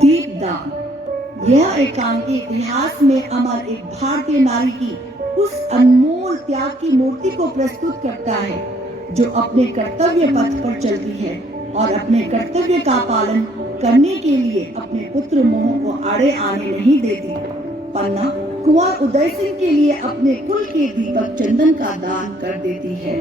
दीपदान यह एकांकी इतिहास में अमर एक भारतीय नारी की उस अनमोल त्याग की मूर्ति को प्रस्तुत करता है जो अपने कर्तव्य पथ पर चलती है और अपने कर्तव्य का पालन करने के लिए अपने पुत्र मोह को आड़े आने नहीं देती। पन्ना कुंवर उदय सिंह के लिए अपने कुल के दीपक चंदन का दान कर देती है।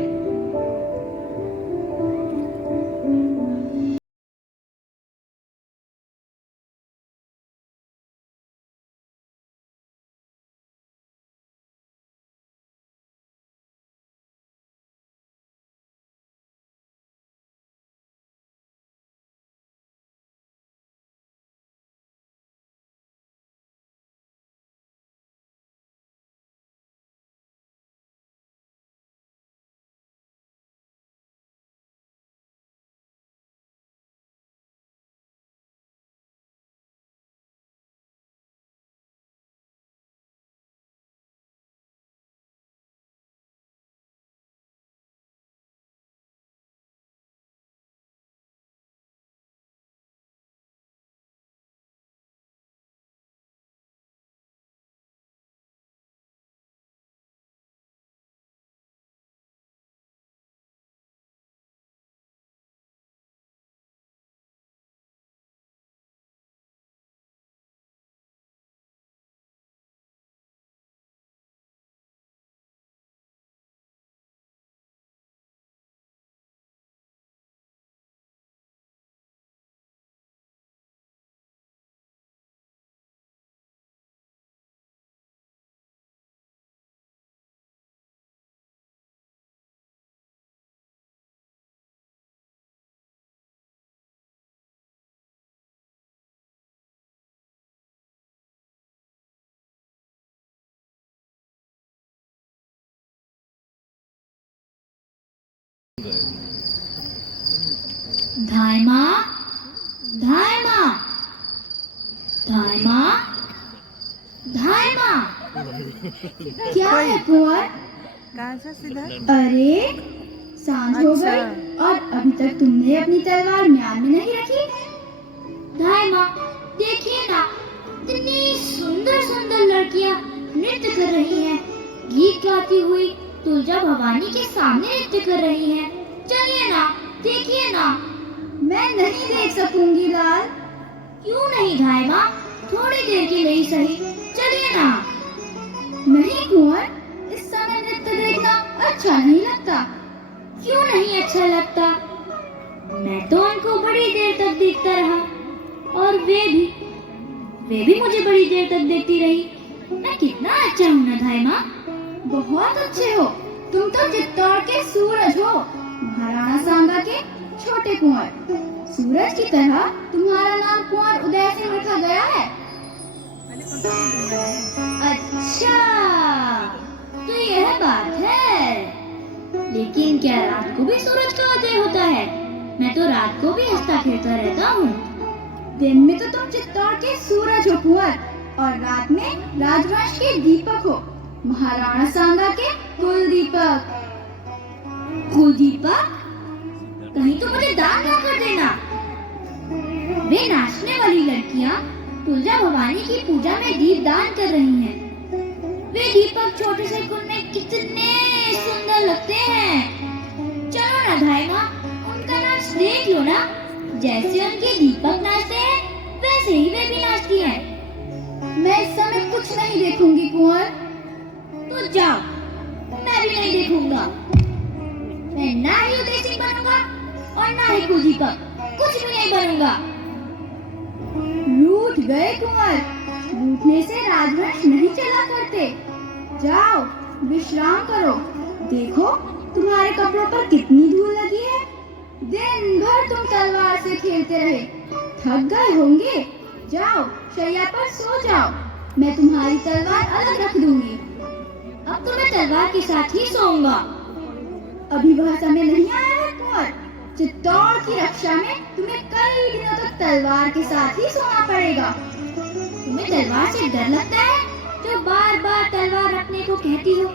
धाय माँ, धाय माँ, धाय माँ, धाय माँ। क्या है कुंवर? अरे सांझ हो गई और अभी तक तुमने अपनी तलवार म्यान में नहीं रखी। धाय माँ, देखिए ना, इतनी सुंदर सुंदर लड़कियाँ नृत्य कर रही हैं, गीत गाती हुई तुलजा भवानी के सामने नृत्य कर रही हैं। चलिए ना, देखिए ना। मैं नहीं देख सकूंगी लाल। क्यों नहीं धाय माँ, थोड़ी देर के लिए सही, चलिए ना। नहीं कुंवर, इस समय नृत्य देखना अच्छा नहीं लगता। क्यों नहीं अच्छा लगता? मैं तो उनको बड़ी देर तक देखता रहा और वे भी मुझे बड़ी देर तक देखती रही। मैं कितना अच्छा हूँ ना धाय माँ? बहुत अच्छे हो, तुम तो चित्तौड़ के सूरज हो, महाराणा सांगा के छोटे कुंवर। सूरज की तरह तुम्हारा नाम कुंवर उदय सिंह रखा गया है। अच्छा, तो यह बात है। लेकिन क्या रात को भी सूरज का उदय होता है? मैं तो रात को भी हंसता खेलता रहता हूँ। दिन में तो तुम चित्तौड़ के सूरज हो कुंवर, और रात में राजवंश के दीपक हो, महाराणा सांगा के कुल दीपक। कुल दीपक? कहीं तो मुझे दान ना कर देना। वे नाचने वाली लड़कियाँ तुलजा भवानी की पूजा में दीप दान कर रही हैं। वे दीपक छोटे से कुंड में कितने सुंदर लगते हैं। चलो ना धाय माँ, उनका नाच देख लो ना। जैसे उनके दीपक नाचते हैं, वैसे ही वे भी नाचती हैं। मैं इस समय कुछ नहीं देखूंगी कुंवर। तो जाओ, मैं भी नहीं देखूंगा। मैं ना ही उदय सिंह बनूंगा और ना ही कुल दीपक, कुछ भी नहीं बनूंगा। रूठ गए कुंवर, रूठने से राजवंश नहीं चला करते। जाओ विश्राम करो। देखो तुम्हारे कपड़ों पर कितनी धूल लगी है। दिन भर तुम तलवार से खेलते रहे, थक गए होंगे। जाओ शैया पर सो जाओ, मैं तुम्हारी तलवार अलग रख दूंगी। अब तो मैं तलवार के साथ ही सोऊंगा। अभी वह समय नहीं आया है कुंवर। चित्तौड़ की रक्षा में तुम्हें कई दिनों तक तलवार के साथ ही सोना पड़ेगा। तुम्हें तलवार से डर लगता है जो बार बार तलवार रखने को कहती हो?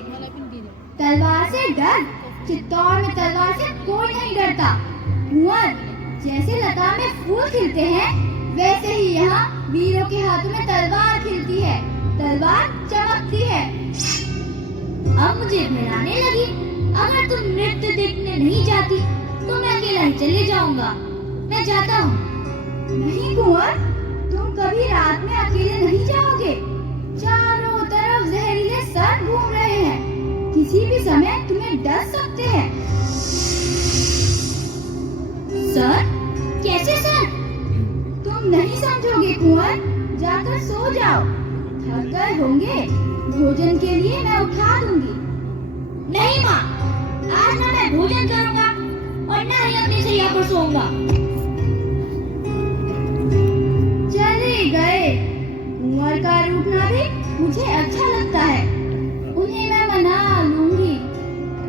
तलवार से डर? चित्तौड़ में तलवार से कोई नहीं डरता कुंवर। जैसे लता में फूल खिलते हैं, वैसे ही यहाँ के हाथों में तलवार खिलती है, तलवार चमकती है। अब मुझे भड़ाने लगी। अगर तुम नृत्य देखने नहीं जाती तो मैं अकेला ही चले जाऊंगा। मैं जाता हूँ। नहीं कुंवर, तुम कभी रात में अकेले नहीं जाओगे। चारों तरफ जहरीले सर्प घूम रहे हैं, किसी भी समय तुम्हें डस सकते हैं। सर? कैसे सर? तुम नहीं समझोगे कुंवर, जाकर सो जाओ। थक गए होंगे, भोजन के लिए मैं उठा दूंगी। नहीं माँ, आज ना मैं भोजन करूंगा और ना ही अपने शैया पर सोऊंगा। चले गए। कुंवर का रूठना भी मुझे अच्छा लगता है, उन्हें मैं मना लूंगी।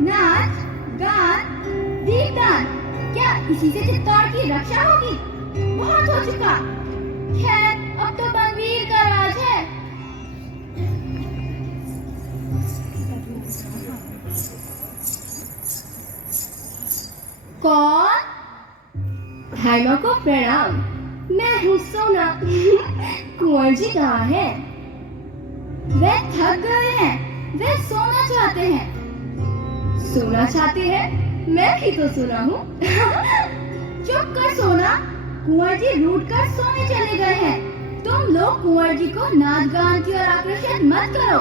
नाच, गान, दीपदान, क्या इसी से चित्तौड़ की रक्षा होगी? बहुत हो चुका। खैर, अब तो बनवीर का राज है। कौन? धाइमा को प्रणाम। मैं हूँ सोना। कुंवर जी कहाँ है? वे थक गए हैं, वे सोना चाहते हैं। सोना चाहते हैं? मैं ही तो सोना हूँ। चुप कर सोना, कुंवर जी रूठ कर सोने चले गए हैं। तुम लोग कुंवर जी को नाच गान की ओर आकर्षित मत करो।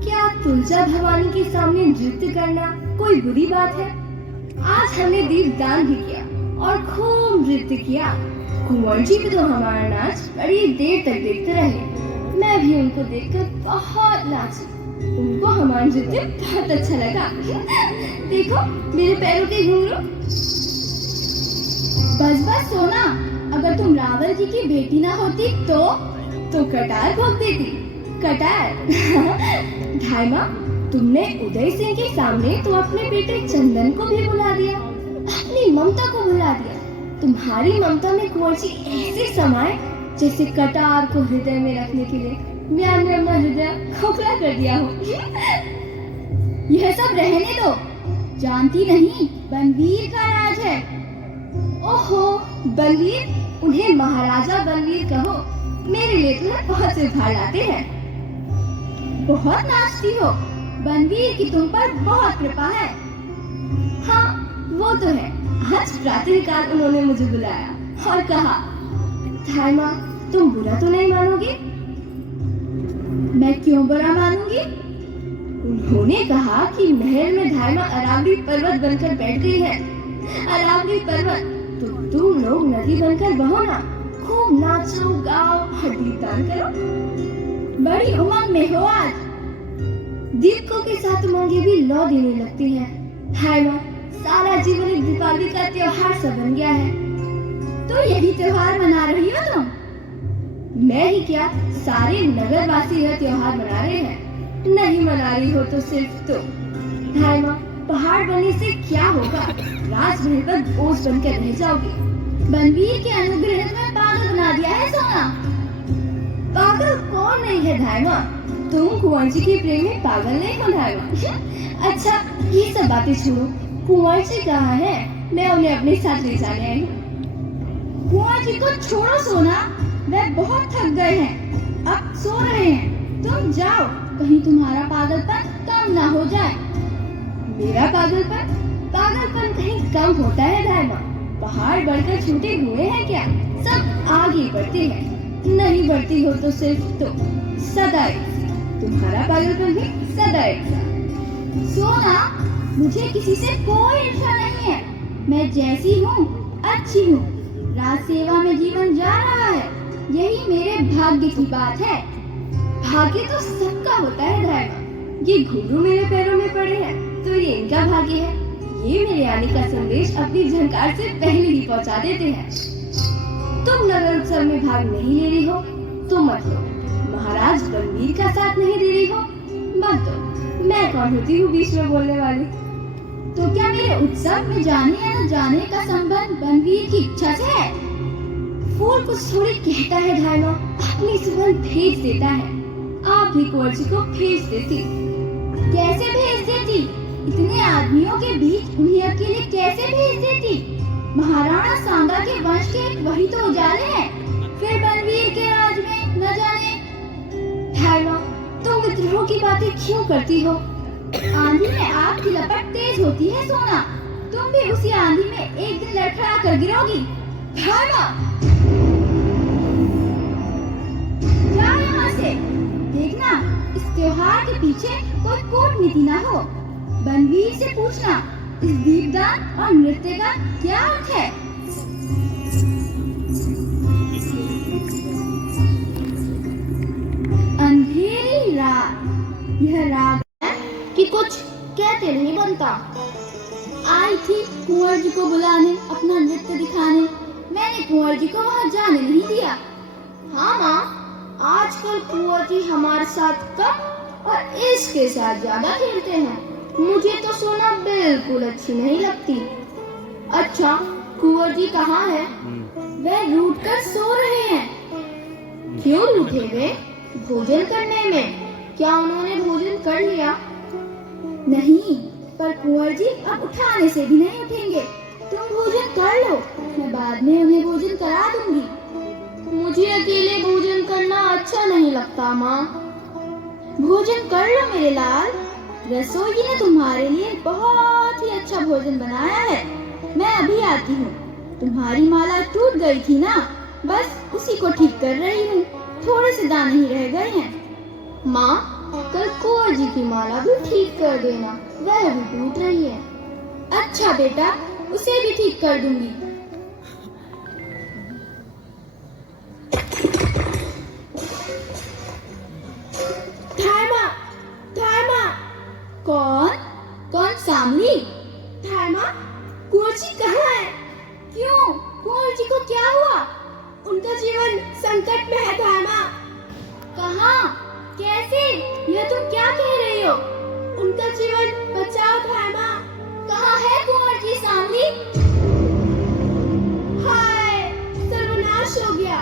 क्या तुलजा भवानी के सामने नृत्य करना कोई बुरी बात है? आज हमने दीपदान भी किया और खूब नृत्य किया। कुंवर जी भी तो हमारा नाच बड़ी देर तक देखते रहे। मैं भी उनको देखकर बहुत नाची। उनको हमारा नृत्य बहुत अच्छा लगा। देखो मेरे पैरों के घुंघरू। बस सोना, अगर तुम रावल जी की बेटी ना होती तो कटार भोग देती। कटार? धाइमा, तुमने उदय सिंह के सामने तो अपने बेटे चंदन को भी बुला दिया, अपनी ममता को भुला दिया। तुम्हारी ममता में कुंवर जी ऐसे समाये जैसे कटार को हृदय में रखने के लिए मैंने अपना हृदय खोखला कर दिया हो। यह सब रहने दो। जानती नहीं, बनवीर का राज है। ओहो, बनवीर? उन्हें महाराजा बनवीर कहो। मेरे लिए तुम्हें बहुत से भार लाते हैं। बहुत नाचती हो। बनवीर की तुम पर बहुत कृपा है। हाँ, वो तो है। आज प्रातःकाल उन्होंने मुझे बुलाया और कहा, धाइमा, तुम बुरा तो नहीं मानोगे? मैं क्यों बुरा मानूंगी? उन्होंने कहा कि महल में धाइमा अरावली पर्वत बनकर बैठ गई है। अरावली पर्वत, तो तुम लोग नदी बनकर बहो ना, खूब नाचो गाओ और दीपदान करो। बड़ी उमंग में हो आज। दीपकों के साथ उमंगे भी लौ देने लगती हैं। धाइमा, सारा जीवन एक दीपावली का त्योहार सा बन गया है। तो यही त्योहार मना रही हो तुम? मैं ही क्या, सारे नगरवासी यह त्योहार मना रहे हैं। नहीं मना रही हो तो सिर्फ तुम। धाइमा, पहाड़ बनने से क्या होगा? राजमहल पर बोझ बनकर रह जाओगी। बनवीर के अनुग्रह ने तुम्हें पागल बना दिया है सोना। पागल कौन नहीं है धाइमा? तुम कुंवर जी के प्रेम में पागल नहीं हो धाइमा। अच्छा, ये सब बातें छोड़ो। कुंवर जी कहाँ है? मैं उन्हें अपने साथ ले जाने आई हूँ। कुंवर जी को छोड़ो सोना, वे बहुत थक गए हैं, अब सो रहे हैं। तुम जाओ, कहीं तुम्हारा पागलपन कम ना हो जाए। मेरा पागलपन कहीं कम होता है धाइमा? पहाड़ बढ़कर छोटे हुए हैं क्या? सब आगे बढ़ते हैं। नहीं बढ़ती हो तो सिर्फ तुम, सदा एक। तुम्हारा पागलपन भी सदा एक सा। सोना, मुझे किसी से कोई ईर्ष्या नहीं है। मैं जैसी हूँ अच्छी हूँ। राज सेवा में जीवन जा रहा है, यही मेरे भाग्य की बात है। भाग्य तो सबका होता है धाइमा। ये घुंघरू मेरे पैरों में पड़े हैं तो ये इनका भाग्य है। ये मेरे आने का संदेश अपनी झनकार से पहले ही पहुंचा देते हैं। तुम नगर उत्सव में भाग नहीं ले रही हो तो मत लो। महाराज बनवीर का साथ नहीं दे रही हो, मत दो। मैं कौन होती हूँ बीच में बोलने वाली? तो क्या मेरे उत्सव में जाने या न जाने का संबंध बनवीर की इच्छा से है? फूल कुछ थोड़ी कहता है धाइमा, अपनी सुगंध भेज देता है। आप भी कुंवर जी को भेज देती। कैसे भेज देती? इतने आदमियों के बीच उन्हें अकेले कैसे भेज देती? महाराणा सांगा के वंश के वही तो उजाले हैं। फिर बनवीर के राज में तरह की बातें क्यों करती हो? आंधी में आग की लपट तेज होती है सोना। तुम भी उसी आंधी में एक दिन लड़खड़ा कर गिरोगी। भागा! जाओ यहाँ से। देखना, इस त्योहार के पीछे कोई कूटनीति ना हो। बनवीर से पूछना इस दीपदान और नृत्य का क्या अर्थ है। अंधेरी रात, यह राग है कि कुछ कहते नहीं बनता। आई थी कुंवर जी को बुलाने, अपना नृत्य दिखाने। मैंने कुंवर जी को वहाँ जाने नहीं दिया। हाँ माँ, आजकल कुंवर जी हमारे साथ कम और इसके साथ ज्यादा खेलते हैं। मुझे तो सोना बिल्कुल अच्छी नहीं लगती। अच्छा, कुंवर जी कहाँ है? वह रूठ कर सो रहे हैं। क्यों रूठे वे? भोजन करने में। क्या उन्होंने भोजन कर लिया? नहीं, पर कुंवर जी अब उठाने से भी नहीं उठेंगे। तुम भोजन कर लो, मैं बाद में उन्हें भोजन करा दूंगी। मुझे अकेले भोजन करना अच्छा नहीं लगता माँ। भोजन कर लो मेरे लाल। रसोई ने तुम्हारे लिए बहुत ही अच्छा भोजन बनाया है। मैं अभी आती हूँ। तुम्हारी माला टूट गई थी ना, बस उसी को ठीक कर रही हूँ। थोड़े से दाने ही रह गए हैं। माँ, कल कुंवर जी की माला भी ठीक कर देना, वह भी टूट रही है। अच्छा बेटा, उसे भी ठीक कर दूंगी। धामा, धामा। कौन? कौन सामनी? धामा, कुंवर जी कहाँ है? क्यों? कुंवर जी को क्या हुआ? उनका जीवन संकट में है धामा। कहाँ? कैसे? यह तुम क्या कह रही हो? उनका जीवन बचाओ धामा। कहाँ है कुंवर जी सामनी? हाय, सर्वनाश हो गया।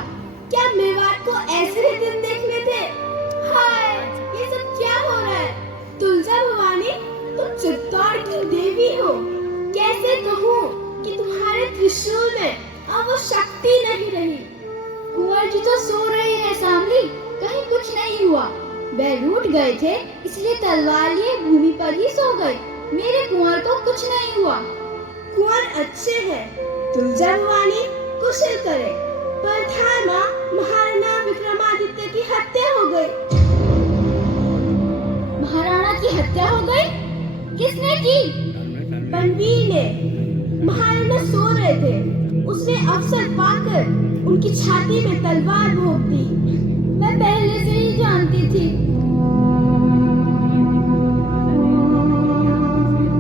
क्या मेवाड़ को ऐसे ही दिन देखने थे? हाय, ये सब क्या हो रहा है? तुलजा भवानी, तुम चित्तौड़ की देवी हो। कैसे कहूँ कि तुम्हारे त्रिशूल में अब वो शक्ति नहीं रही। कुंवर जी तो सो रहे हैं सामनी, कहीं कुछ नहीं हुआ। वह रूठ गए थे, इसलिए तलवार लिए भूमि पर ही सो गए। मेरे कुंवर को कुछ नहीं हुआ। कुंवर अच्छे हैं, तुलजा भवानी कुशल करे। पर धामा, महाराणा विक्रमादित्य की हत्या हो गई। महाराणा की हत्या हो गई? किसने की? बनवीर ने। महाराणा सो रहे थे, उसने अवसर पाकर उनकी छाती में तलवार भोंक दी। मैं पहले से ही जानती थी।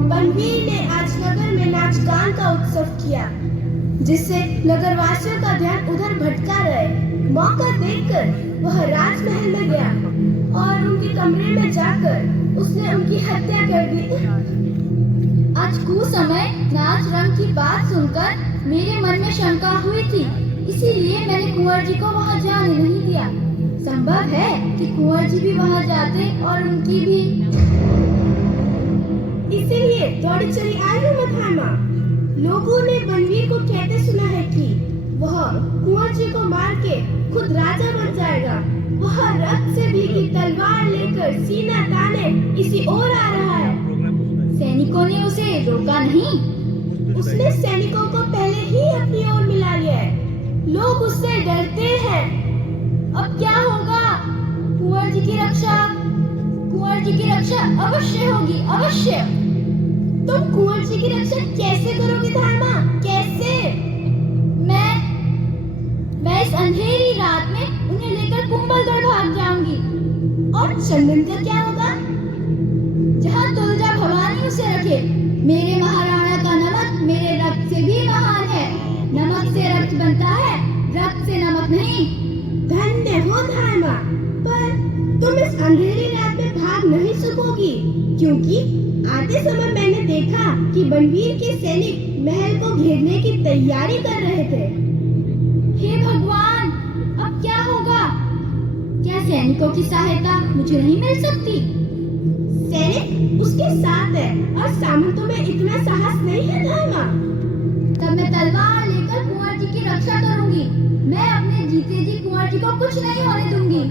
बनवीर ने आज नगर में नाच गान का उत्सव किया, जिससे नगरवासियों का ध्यान उधर भटका रहे। मौका देखकर वह राजमहल में गया और उनके कमरे में जाकर उसने उनकी हत्या कर दी। आज कुसमय नाच रंग की बात सुनकर मेरे मन में शंका हुई थी, इसीलिए मैंने कुंवर जी को वहाँ जाने नहीं दिया। संभव है कि कुंवर जी भी वहाँ जाते और उनकी भी। इसीलिए दौड़ी चली आई हूँ मैं धामा। लोगों ने बनवीर को कहते सुना है कि वह कुंवर जी को मार के खुद राजा बन जाएगा। वह रक्त से भीगी तलवार लेकर सीना ताने इसी ओर आ रहा है। सैनिकों ने उसे रोका नहीं? उसने सैनिकों को पहले ही अपनी ओर मिला लिया है। लोग उससे डरते हैं। अब क्या होगा? कुंवर जी की रक्षा अवश्य होगी, अवश्य। तुम कुंवर जी की रक्षा कैसे करोगे धामा? कैसे? मैं इस अंधेरी रात में उन्हें लेकर कुंभलगढ़ भाग जाऊंगी। और चंदन का क्या होगा? जहाँ तुलजा भवानी उसे रखे। मेरे महाराणा का नमक मेरे रक्त से भी महान है। नमक से रक्त बनता है, रक्त से नमक नहीं। धन्य हो धामा, पर तुम इस अंधेरी रात में भाग नहीं सकोगी, क्योंकि आते समय मैंने देखा कि बनवीर के सैनिक महल को घेरने की तैयारी कर रहे थे। हे भगवान, अब क्या होगा? क्या सैनिकों की सहायता मुझे नहीं मिल सकती? सैनिक उसके साथ है और सामंतों में इतना साहस नहीं है धामा। तब मैं तलवार लेकर कुंवर जी की रक्षा करूंगी। मैं अपने जीते जी कुंवर जी को कुछ नहीं होने दूंगी।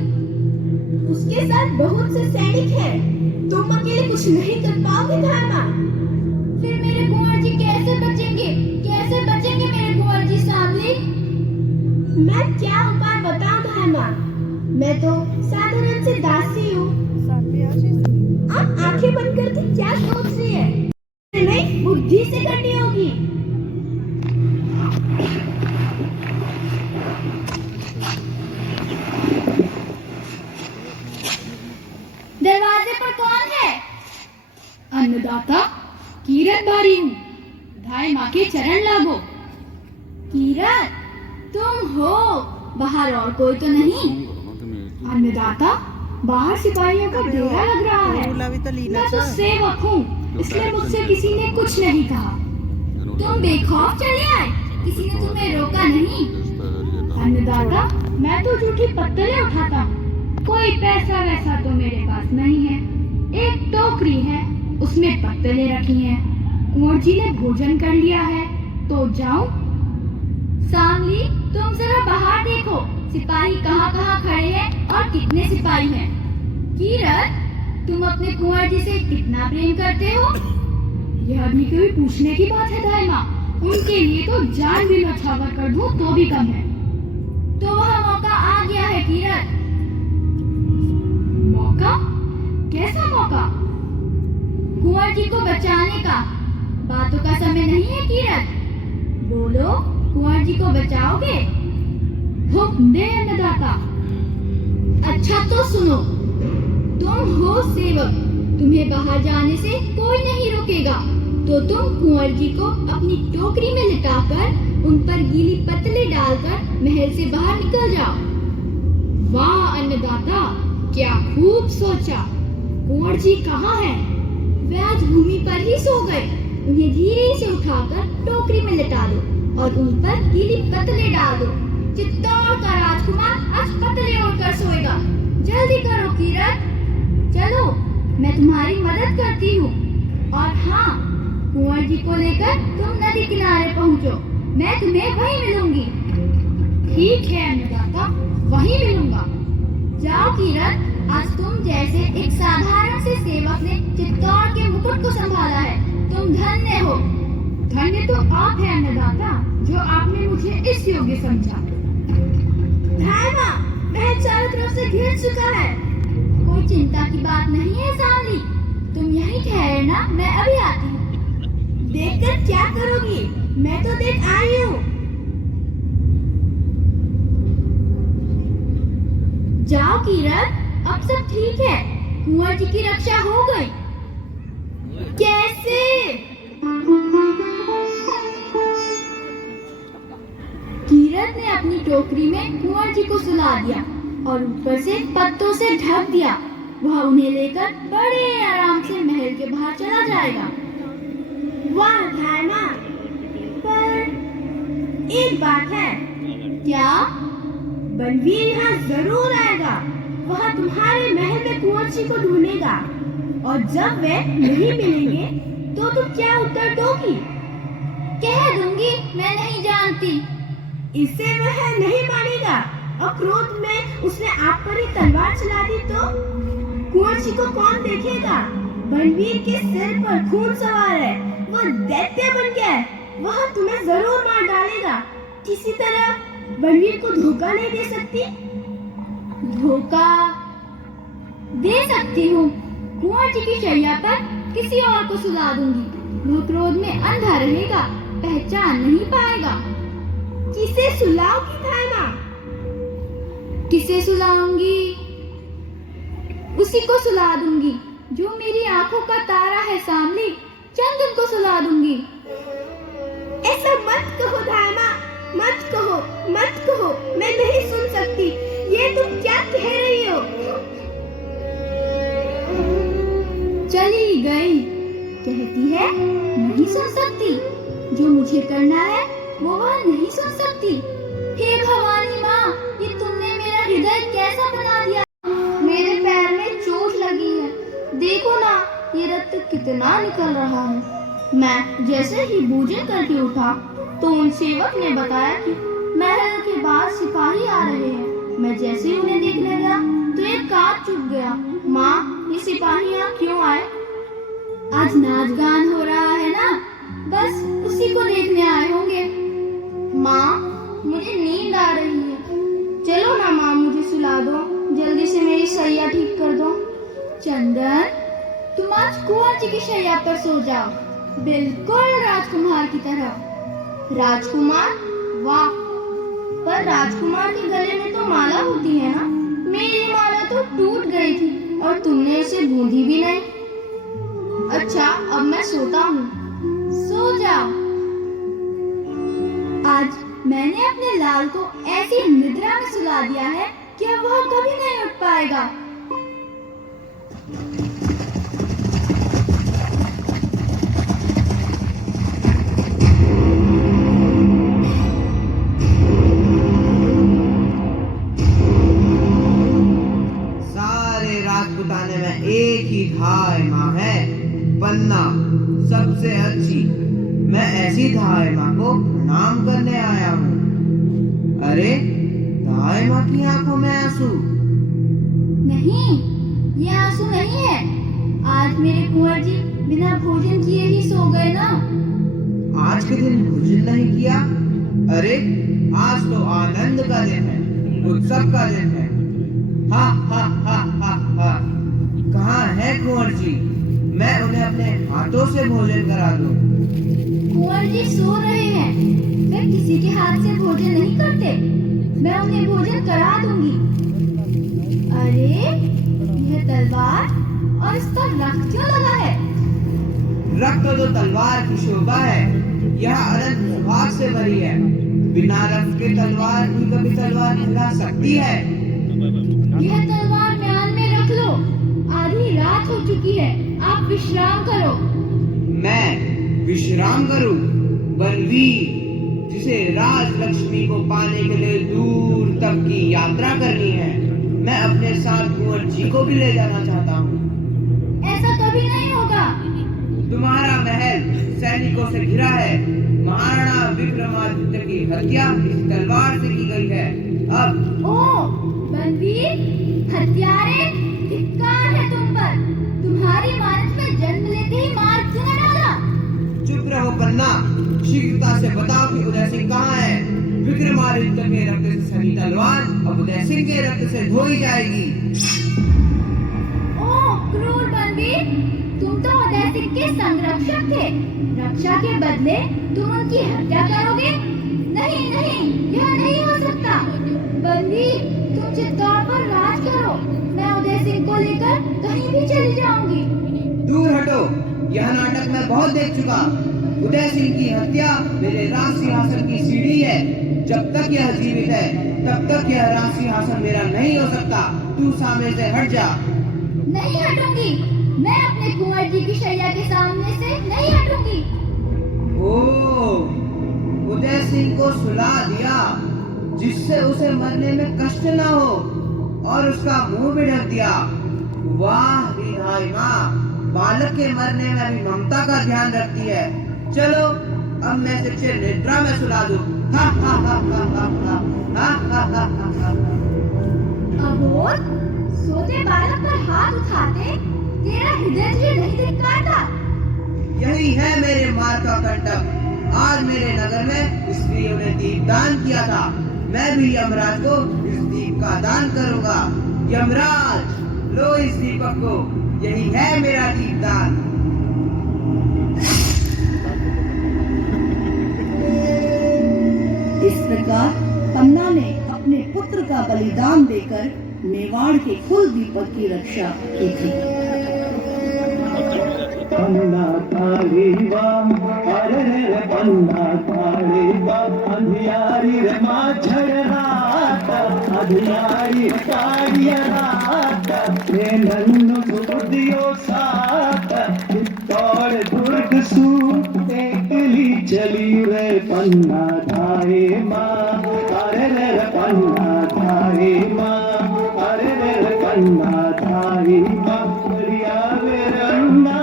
उसके साथ बहुत से सैनिक हैं। तुम अकेले कुछ नहीं कर पाओगे धामा। फिर मेरे कुंवर जी कैसे बचेंगे? कैसे बचेंगे मेरे कुंवर जी सांवली? मैं क्या उपाय बताऊं धामा? मैं तो साधारण से दासी हूँ। आप आंखें बंद करके क्या सोच रही है? नहीं, बुद्धि से करनी होगी। दरवाजे पर कौन है? अन्नदाता कीरत बारी हूँ, धाय माँ के चरण लागो। कीरत, तुम हो? बाहर और कोई तो नहीं? अन्नदाता बाहर सिपाहियों का डेरा लग रहा है। मैं तो सेवक हूँ, इसलिए मुझसे किसी ने कुछ नहीं कहा। तुम बेखौफ चले आए, किसी ने तुम्हें रोका नहीं? अन्नदाता मैं तो झूठी पत्तलें उठाता हूँ, कोई पैसा वैसा तो मेरे पास नहीं है। एक टोकरी है, उसमें पत्तलें रखी हैं। कुंवर जी ने भोजन कर लिया है, तो जाऊं? सांवली, तुम जरा बाहर देखो, सिपाही कहाँ कहाँ खड़े हैं और कितने सिपाही हैं। कीरत, तुम अपने कुंवर जी से कितना प्रेम करते हो? यह भी कोई पूछने की बात है दाई माँ? उनके लिए तो जान भी न्यौछावर कर दूं तो भी कम है। तो वह मौका आ गया है कीरत। मौका? कैसा मौका? कुंवर जी को बचाने का। बातों का समय नहीं है कीरत, बोलो, कुंवर जी को बचाओगे? हुक्म दे अन्नदाता। अच्छा तो सुनो, तुम हो सेवक, तुम्हें बाहर जाने से कोई नहीं रोकेगा, तो तुम कुंवर जी को अपनी टोकरी में लिटाकर उन पर गीली पत्तलें डालकर महल से बाहर निकल जाओ। वाह अन्नदाता, क्या खूब सोचा। कुंवर जी कहाँ हैं? वे आज भूमि पर ही सो गए। उन्हें धीरे से उठाकर टोकरी में लिटा दो और उन पर गीली पत्तलें डाल दो। चित्तौड़ का राजकुमार आज पत्तलें ओढ़कर सोएगा। जल्दी करो कीरत, चलो, मैं तुम्हारी मदद करती हूँ। और हाँ, कुंवर जी को लेकर तुम नदी किनारे पहुँचो, मैं तुम्हें वहीं मिलूंगी। ठीक है अन्नदाता, वहीं मिलूंगा। जाओ कीरत, आज तुम जैसे एक साधारण से सेवक ने चित्तौड़ के मुकुट को संभाला है। तुम धन्य हो। धन्य तो आप हैं अन्नदाता, जो आपने मुझे इस योग्य समझा। धामा, महल चारों तरफ से घिर चुका है। कोई चिंता की बात नहीं है सांवली, तुम यहीं ठहरना, मैं अभी आती हूँ। देखकर क्या करोगी? मैं तो देख आई हूँ। जाओ कीरत, अब सब ठीक है, कुंवर जी की रक्षा हो गई। कैसे? कीरत ने अपनी टोकरी में कुंवर जी को सुला दिया और ऊपर से पत्तों से ढक दिया। वह उन्हें लेकर बड़े आराम से महल के बाहर चला जाएगा। वाह धामा, पर एक बात है। क्या? बलवीर यहाँ जरूर आएगा। वह तुम्हारे महल में कुंवर जी को ढूंढेगा, और जब वे नहीं मिलेंगे तो तुम क्या उत्तर दोगी? कह दूंगी मैं नहीं जानती। इसे वह नहीं मानेगा, और क्रोध में उसने आप पर ही तलवार चला दी तो कुंवर जी को कौन देखेगा? बलवीर के सिर पर खून सवार है, वह दैत्य बन गया है। वह तुम्हें जरूर मार डालेगा। किसी तरह बलवीर को धोखा नहीं दे सकती? धोखा दे सकती हूँ। कुंवर जी की शैया पर किसी और को सुला दूंगी। वह क्रोध में अंधा रहेगा, पहचान नहीं पाएगा। किसे सुलाओगी धामा? किसे सुलाऊंगी? उसी को सुला दूंगी जो मेरी आंखों का तारा है सांवली, चंदन को सुला दूंगी। ऐसा मत कहो धामा, मत कहो, मत कहो, मैं नहीं सुन सकती। ये तुम क्या कह रही हो? चली गई, कहती है नहीं सुन सकती। जो मुझे करना है वो वह नहीं सुन सकती। हे भवानी माँ, ये तुमने मेरा हृदय कैसा बना दिया। मेरे पैर में चोट लगी है, देखो ना, ये रक्त कितना निकल रहा है। मैं जैसे ही भोजन करके उठा तो उन सेवक ने बताया कि महल के बाहर सिपाही आ रहे हैं। मैं जैसे ही उन्हें देखने गया तो मेरे कान चुभ गया। माँ, ये सिपाही यहाँ क्यों आए? आज नाच गान हो रहा है ना, बस उसी को देखने आए होंगे। माँ, मुझे नींद आ रही है। चलो ना माँ, मुझे सुला दो। जल्दी से मेरी सैया ठीक कर दो। चंदन, तुम आज कुंवर जी की शैया पर सो जाओ, बिल्कुल राजकुमार की तरह। राजकुमार? वाह, पर राजकुमार के गले में तो माला होती है ना। मेरी माला तो टूट गई थी और तुमने इसे बूंदी भी नहीं। अच्छा, अब मैं सोता हूँ। सो जाओ। आज मैंने अपने लाल को ऐसी निद्रा में सुला दिया है कि अब वह कभी नहीं उठ पाएगा। सारे राजपुताने में एक ही धाय माँ है, पन्ना सबसे अच्छी। मैं ऐसी धाय माँ को प्रणाम करने आया हूँ। अरे, धाय माँ की आंखों में आंसू? नहीं, ये आंसू नहीं है। आज मेरे कुंवर जी बिना भोजन किए ही सो गए ना। आज के दिन भोजन नहीं किया? अरे, आज तो आनंद का दिन है, उत्सव का दिन है। हा हा हा हा हा। कहाँ है कुंवर जी? मैं उन्हें अपने हाथों से भोजन करा दूं। कुंवर जी सो रहे हैं। वे किसी के हाथ से भोजन नहीं करते। मैं उन्हें भोजन करा दूंगी। अरे, यह तलवार और इस पर रक्त क्यों लगा है? रक्त तो तलवार की शोभा है। यह अनंत सुहाग से भरी है। बिना रक्त के तलवार भी कभी तलवार हिला सकती है। यह तलवार म्यान में रख लो। आधी रात हो चुकी है, आप विश्राम करो। मैं विश्राम करूं? बलवीर, जिसे राज लक्ष्मी को पाने के लिए दूर तक की यात्रा करनी है, मैं अपने साथ कुंवर जी को भी ले जाना चाहता हूँ। ऐसा कभी नहीं होगा। तुम्हारा महल सैनिकों से घिरा है। महाराणा विक्रमादित्य की हत्या इस तलवार से की गई है। अब ओ बलवीर, हत्यारे, धिक्कार है तुम पर। तुम्हारी मानस में जन्म लेते ही मार क्यों न डाला? चुप रहो पन्ना। शीघ्रता से बताओ कि उदय सिंह कहाँ है। विक्रमादित्य के रक्त से सनी तलवार अब उदय सिंह के रक्त से धोई जाएगी। ओ क्रूर बलवीर, तुम तो उदय सिंह के संरक्षक थे। रक्षा के बदले तुम उनकी हत्या करोगे? नहीं नहीं, यह नहीं हो सकता। बलवीर, तुम चित्तौड़ पर राज करो। मैं उदय सिंह को लेकर कहीं भी चली जाऊंगी। दूर हटो, यह नाटक मैं बहुत देख चुका। उदय सिंह की हत्या मेरे राज सिंहासन की सीढ़ी है। जब तक यह जीवित है, तब तक यह राज सिंहासन मेरा नहीं हो सकता। तू सामने से हट जा। नहीं हटूंगी। मैं अपने कुंवर जी की शैया के सामने से नहीं हटूंगी। ओ, उदय सिंह को सुला दिया, जिससे उसे मरने में कष्ट न हो, और उसका मुंह भी ढक दिया। वाह रिधाई माँ, बालक के मरने में भी ममता का ध्यान रखती है। चलो, अब मैं इसे निद्रा में सुला दूं। हा हा हा हा हा हा हा हा हा हा। अबोध, सोते बालक पर हाथ उठाते तेरा हृदय तुझे नहीं धिक्कारता? यही है मेरे मार का कंटक। आज मेरे नगर में स्त्रियों ने दीपदान किया था। मैं भी यमराज को इस दीप का दान करूंगा। यमराज, लो इस दीपक को, यही है मेरा दीपदान। इस प्रकार पन्ना ने अपने पुत्र का बलिदान देकर मेवाड़ के कुल दीपक की रक्षा की थी। पन्ना थारी वाम, अरे रे पन्ना थारी वाम, अंधियारी रे माझड़ रात, अंधियारी काड़िया रात, रे नन्नु सुदियो साथ, चित्तौड़ दुर्ग सू एकली चली रे पन्ना धारे माँ, अरे रे पन्ना धारे माँ, अरे रे पन्ना धारी माँ, बढ़िया वे रन्ना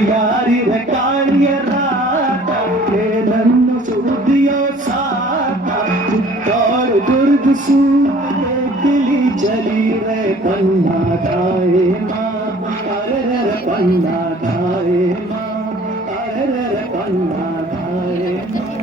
यारी रे कालिया रात, रे नन्नु सुदियो साथ, चित्तौड़ दुर्ग सू एकली चली रे पन्ना खाए माँ, अरे रे पन्ना खाए माँ, अरे रे पन्ना खाए माँ।